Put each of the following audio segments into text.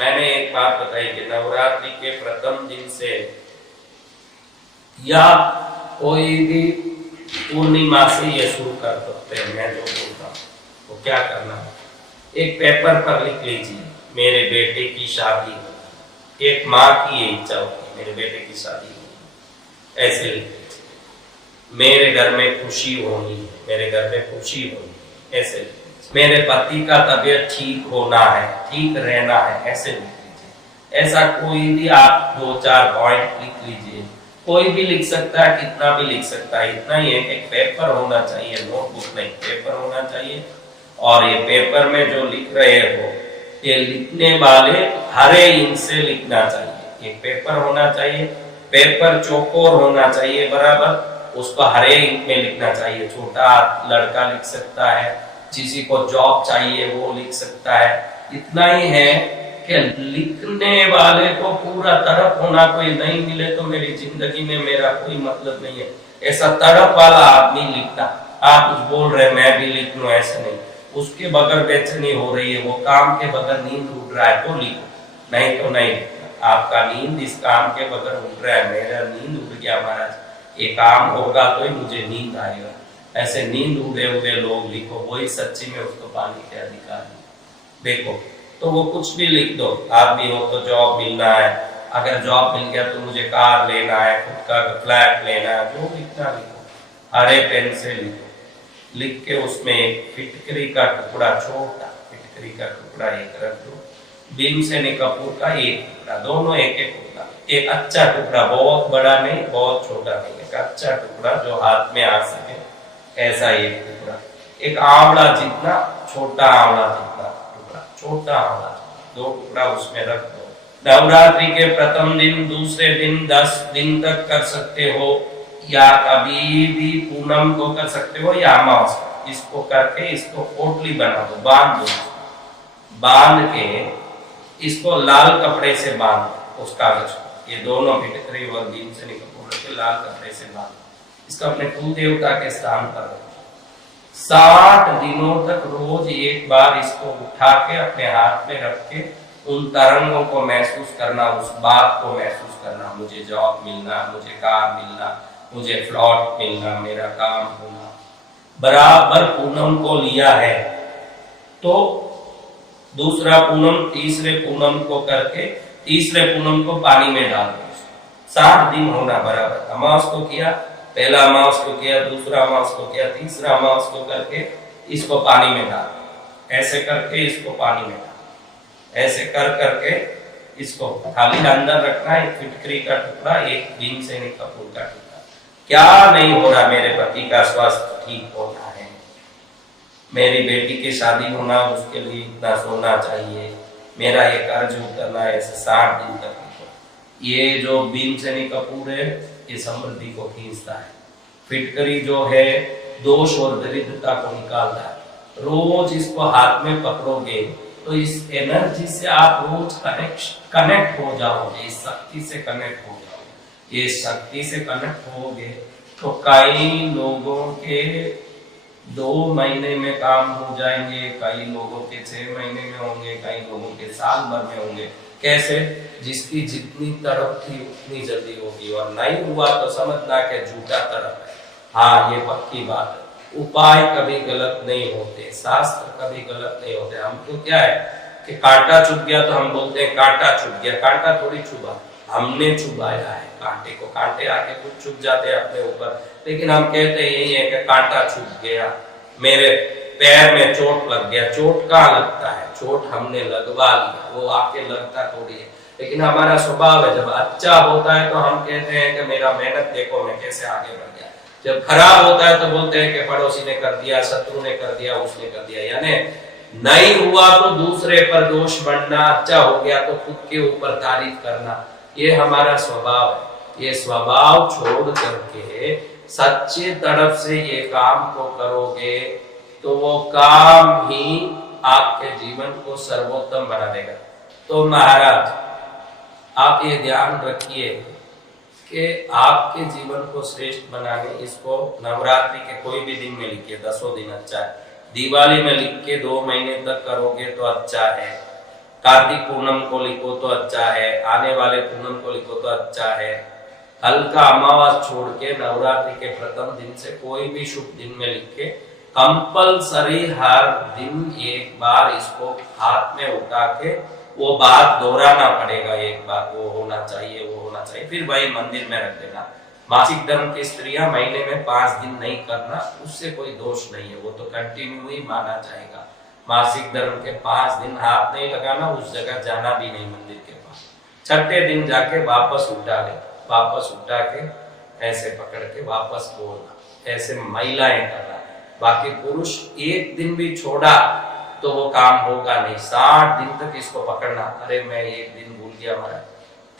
मैंने एक बात बताई कि नवरात्रि के प्रथम दिन से या कोई भी पूर्णिमा से ये शुरू कर सकते हैं। मैं जो बोलता हूँ वो क्या करना है, एक पेपर पर लिख लीजिए मेरे बेटे की शादी हो। एक माँ की ये इच्छा होगी मेरे बेटे की शादी होगी, ऐसे लिख लीजिए। मेरे घर में खुशी होनी है, मेरे घर में खुशी होनी है, ऐसे लिख लीजिए। मेरे पति का तबीयत ठीक होना है, ठीक रहना है, ऐसे लिख लीजिए। ऐसा कोई भी आप 2-4 पॉइंट लिख लीजिए। कोई भी लिख सकता है, कितना भी लिख सकता है, इतना ही है एक पेपर होना चाहिए, नोटबुक नहीं, पेपर होना चाहिए। और ये पेपर में जो लिख रहे हो, ये लिखने वाले हरे इंक से लिखना चाहिए। एक पेपर होना चाहिए, पेपर चौकोर होना चाहिए बराबर, उसको हरे इंक में लिखना चाहिए। छोटा लड़का लिख सकता है, किसी को जॉब चाहिए वो लिख सकता है। इतना ही है कि लिखने वाले को पूरा तड़प होना, कोई नहीं मिले तो मेरी जिंदगी में मेरा कोई मतलब नहीं है, ऐसा तड़प वाला आदमी लिखना। आप कुछ बोल रहे मैं भी लिख लूं, ऐसे नहीं। उसके बगैर बेचैनी हो रही है, वो काम के बगैर नींद उड़ रहा है तो लिखो, नहीं तो नहीं लिखना। आपका नींद इस काम के बगैर उड़ रहा है, मेरा नींद उड़ गया महाराज, ये काम होगा तो ही मुझे नींद आएगा, ऐसे नींद उड़े हुए लोग लिखो, वही सच्ची में उसको पाने के अधिकारी। देखो तो वो कुछ भी लिख दो। आदमी हो तो जॉब मिलना है, अगर जॉब मिल गया तो मुझे कार लेना है, खुद का फ्लैट लेना है, जो लिखना लिखो, हरे पेन से लिखो। लिख के उसमें एक फिटकरी का टुकड़ा, छोटा फिटकरी का टुकड़ा एक रख दो, भीमसेनी कपूर का एक टुकड़ा, दोनों एक एक टुकड़ा, एक अच्छा टुकड़ा, बहुत बड़ा नहीं बहुत छोटा नहीं, एक अच्छा टुकड़ा जो हाथ में आ सके, ऐसा एक टुकड़ा। एक आंवला जितना, छोटा आंवला जितना टुकड़ा, छोटा आंवला, 2 टुकड़ा उसमें रख दो। नवरात्रि के प्रथम दिन, दूसरे दिन, 10 दिन तक कर सकते हो, या कभी भी पूनम को कर सकते हो या अमावस्या। इसको करके इसको पोटली बना दो, बांध दो, बांध के इसको लाल कपड़े से बांध दो उस कागज को, ये दोनों फिटकरी और भीमसेनी कपूर के लाल कपड़े से बांध दो। इसको अपने कुल देवता के स्थान पर रखो। 60 दिनों तक रोज एक बार इसको उठा के अपने हाथ में रख के उन तरंगों को महसूस करना, उस बात को महसूस करना, मुझे जॉब मिलना, मुझे कार मिलना, मुझे फ्लॉट मिलना, मेरा काम होना। बराबर पूनम को लिया है तो दूसरा पूनम, तीसरे पूनम को करके तीसरे पूनम को पानी में डाल दो। 60 दिन होना बराबर। अमावस को किया, पहला अमावस को किया, दूसरा अमावस को किया, तीसरा अमावस को करके इसको पानी में डाल, ऐसे करके इसको पानी में डाल, ऐसे कर करके इसको खाली अंदर रखना। एक फिटकरी का टुकड़ा, एक भीमसेनी कपूर का टुकड़ा। क्या नहीं हो रहा, मेरे पति का स्वास्थ्य ठीक होना है, मेरी बेटी की शादी होना, उसके लिए इतना सोना चाहिए, मेरा ये कर्ज उतरना है, ऐसे 60 दिन तक। ये जो भीमसेनी कपूर है ये समृद्धि को खींचता है, फिटकरी जो है दोष और दरिद्रता को निकालता है। रोज इसको हाथ में पकड़ोगे तो इस एनर्जी से आप रोज कनेक्ट हो जाओगे, इस शक्ति से कनेक्ट हो जाओगे। ये शक्ति से कनेक्ट होगे तो कई लोगों के 2 महीने में काम हो जाएंगे, कई लोगों के 6 महीने में होंगे, कई लोगों के साल भर में होंगे। कैसे? जिसकी जितनी तड़प थी उतनी जल्दी होगी, और नहीं हुआ तो समझना कि झूठा तड़प है। हाँ, ये पक्की बात है। उपाय कभी गलत नहीं होते, शास्त्र कभी गलत नहीं होते। हमको क्या है कि कांटा चुभ गया तो हम बोलते हैं कांटा चुभ गया, कांटा थोड़ी चुभा, हमने चुभाया है कांटे को। कांटे आके कुछ चुभ जाते हैं अपने ऊपर, लेकिन हम कहते हैं यही है कि कांटा चुभ गया, मेरे पैर में चोट लग गया। चोट कहाँ लगता है? चोट हमने लगवा लिया, वो आके लगता थोड़ी है। लेकिन हमारा स्वभाव है, जब अच्छा होता है तो हम कहते हैं कि मेरा मेहनत देखो, मैं कैसे आगे बढ़ गया। जब खराब होता है तो बोलते हैं कि पड़ोसी ने कर दिया, शत्रु ने कर दिया, उसने कर दिया। यानी नहीं हुआ तो दूसरे पर दोष बढ़ना, अच्छा हो गया तो खुद के ऊपर तारीफ करना, ये हमारा स्वभाव है। ये स्वभाव छोड़ करके सच्चे तरफ से ये काम को करोगे तो वो काम ही आपके जीवन को सर्वोत्तम बना देगा। तो महाराज आप ये ध्यान रखिए कि आपके जीवन को श्रेष्ठ बनाने, इसको नवरात्रि के कोई भी दिन में लिखिए, 10 दिन अच्छा है। दिवाली में लिख के 2 महीने तक करोगे तो अच्छा है। कार्तिक पूनम को लिखो तो अच्छा है, आने वाले पूनम को लिखो तो अच्छा है। हल्का अमावस छोड़ के नवरात्रि के प्रथम दिन से कोई भी शुभ दिन में लिख के कंपल्सरी हर दिन एक बार इसको हाथ में उठा के वो बात दोहराना पड़ेगा। एक बार वो होना चाहिए, वो होना चाहिए, फिर वही मंदिर में रख देना। मासिक धर्म की स्त्रियां महीने में 5 दिन नहीं करना, उससे कोई दोष नहीं है, वो तो कंटिन्यू ही माना जाएगा। मासिक धर्म के 5 दिन हाथ नहीं लगाना, उस जगह जाना भी नहीं मंदिर के पास। छठे दिन जाके वापस उठा ले, वापस उठा के ऐसे पकड़ के वापस बोलना, ऐसे महिलाएं करना। बाकी पुरुष एक दिन भी छोड़ा तो वो काम होगा नहीं। 60 दिन तक इसको पकड़ना। अरे मैं एक दिन भूल गया महाराज,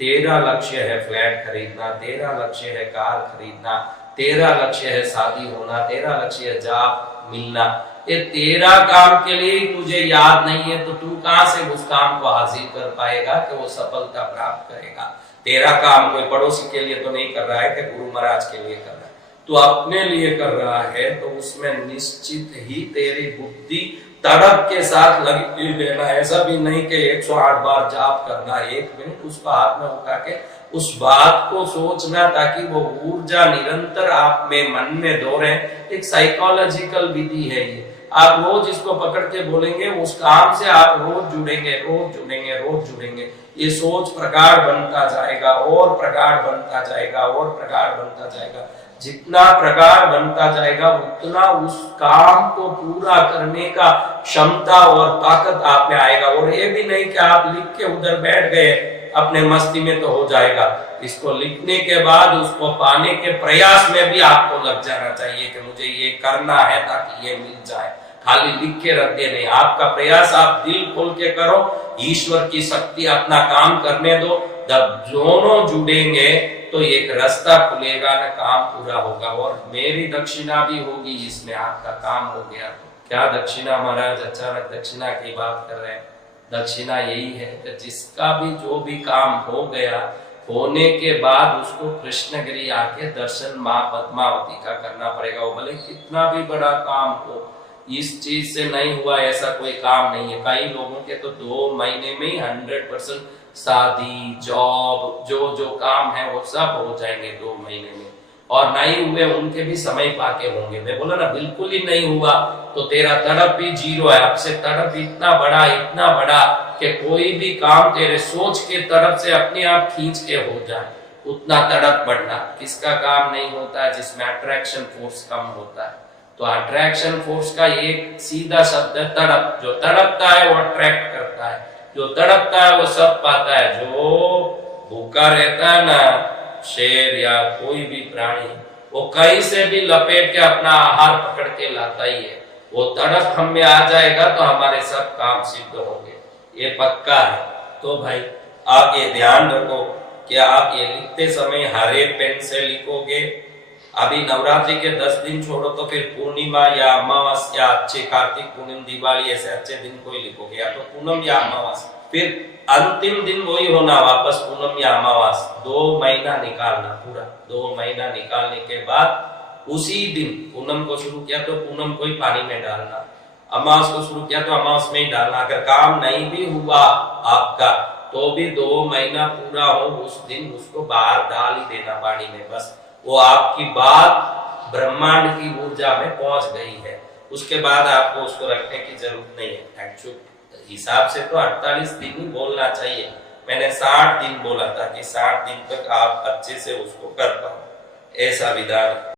तेरा लक्ष्य है फ्लैट खरीदना, तेरा लक्ष्य है कार खरीदना, तेरा लक्ष्य है शादी होना, तेरा लक्ष्य है जॉब मिलना। ये तेरा काम के लिए तुझे याद नहीं है तो तू कहां से उस काम को हासिल कर पाएगा कि वो सफलता प्राप्त करेगा। तेरा काम कोई पड़ोसी के लिए तो नहीं कर रहा है कि गुरु महाराज के लिए कर रहा है, तो अपने लिए कर रहा है, तो उसमें निश्चित ही तेरी बुद्धि तड़प के साथ लगी लेना। ऐसा भी नहीं कि 108 बार जाप करना, 1 मिनट उसको हाथ में उठा के उस बात को सोचना ताकि वो ऊर्जा निरंतर आप में मन में दौड़े। एक साइकोलॉजिकल विधि है ये। आप रोज इसको पकड़ के बोलेंगे, उस काम से आप रोज जुड़ेंगे, रोज जुड़ेंगे, रोज जुड़ेंगे। ये सोच प्रगाढ़ बनता जाएगा और प्रगाढ़ बनता जाएगा और प्रगाढ़ बनता जाएगा। जितना प्रगाढ़ बनता जाएगा उतना उस काम को पूरा करने का क्षमता और ताकत आप में आएगा। और ये भी नहीं कि आप लिख के उधर बैठ गए अपने मस्ती में तो हो जाएगा। इसको लिखने के बाद उसको पाने के प्रयास में भी आपको लग जाना चाहिए कि मुझे ये करना है ताकि ये मिल जाए। खाली लिख के रख दे नहीं, आपका प्रयास आप दिल खोल के करो, ईश्वर की शक्ति अपना काम करने दो। जब दोनों जुड़ेंगे तो एक रास्ता खुलेगा ना, काम पूरा होगा। और मेरी दक्षिणा भी होगी इसमें, आपका काम हो गया। क्या दक्षिणा महाराज, अचानक दक्षिणा की बात कर रहे हैं। दक्षिणा यही है कि जिसका भी जो भी काम हो गया, होने के बाद उसको कृष्णगिरी आके दर्शन माँ पद्मावती का करना पड़ेगा। वो भले कितना भी बड़ा काम हो, इस चीज से नहीं हुआ ऐसा कोई काम नहीं है। कई लोगों के तो 2 महीने में ही 100% शादी, जॉब, जो जो काम है वो सब हो जाएंगे 2 महीने में। और नहीं हुए उनके भी समय पाके होंगे। मैं बोला ना, बिल्कुल ही नहीं हुआ तो तेरा तड़प भी 0 है। आपसे तड़प इतना बड़ा कि कोई भी काम तेरे सोच के तरफ से अपने आप खींच के हो जाए, उतना तड़प बढ़ना। किसका काम नहीं होता है? जिसमें अट्रैक्शन फोर्स कम होता है। तो अट्रैक्शन फोर्स का एक सीधा शब्द है तड़प। जो तड़पता है वो अट्रैक्ट करता है, जो तड़पता है वो सब पाता है। जो भूखा रहता है ना, शेर या कोई भी प्राणी, वो कहीं से भी लपेट के अपना आहार पकड़ के लाता ही है। वो तड़प हम में आ जाएगा तो हमारे सब काम सिद्ध होंगे, ये पक्का है। तो भाई आगे ध्यान रखो कि आप ये लिखते समय हरे पेन से लिखोगे। अभी नवरात्रि के 10 दिन छोड़ो तो फिर पूर्णिमा या अमावस्या, अच्छे कार्तिक पूनम दिवाली ऐसे अच्छे दिन कोई लिखोगे, या तो पूनम या अमावस। फिर अंतिम दिन वही होना वापस पूनम या अमावस। 2 महीना निकालना, पूरा 2 महीना निकालने के बाद उसी दिन पूनम को शुरू किया तो पूनम को ही पानी में डालना, अमावस को शुरू किया तो अमावस में ही डालना। अगर काम नहीं भी हुआ आपका तो भी 2 महीना पूरा हो उस दिन उसको बाहर डाल ही देना पानी में। बस वो आपकी बात ब्रह्मांड की ऊर्जा में पहुंच गई है। उसके बाद आपको उसको रखने की जरूरत नहीं है। एक्चुअल हिसाब से तो 48 दिन ही बोलना चाहिए। मैंने 60 दिन बोला था कि 60 दिन तक आप अच्छे से उसको कर पाओ, ऐसा विधान।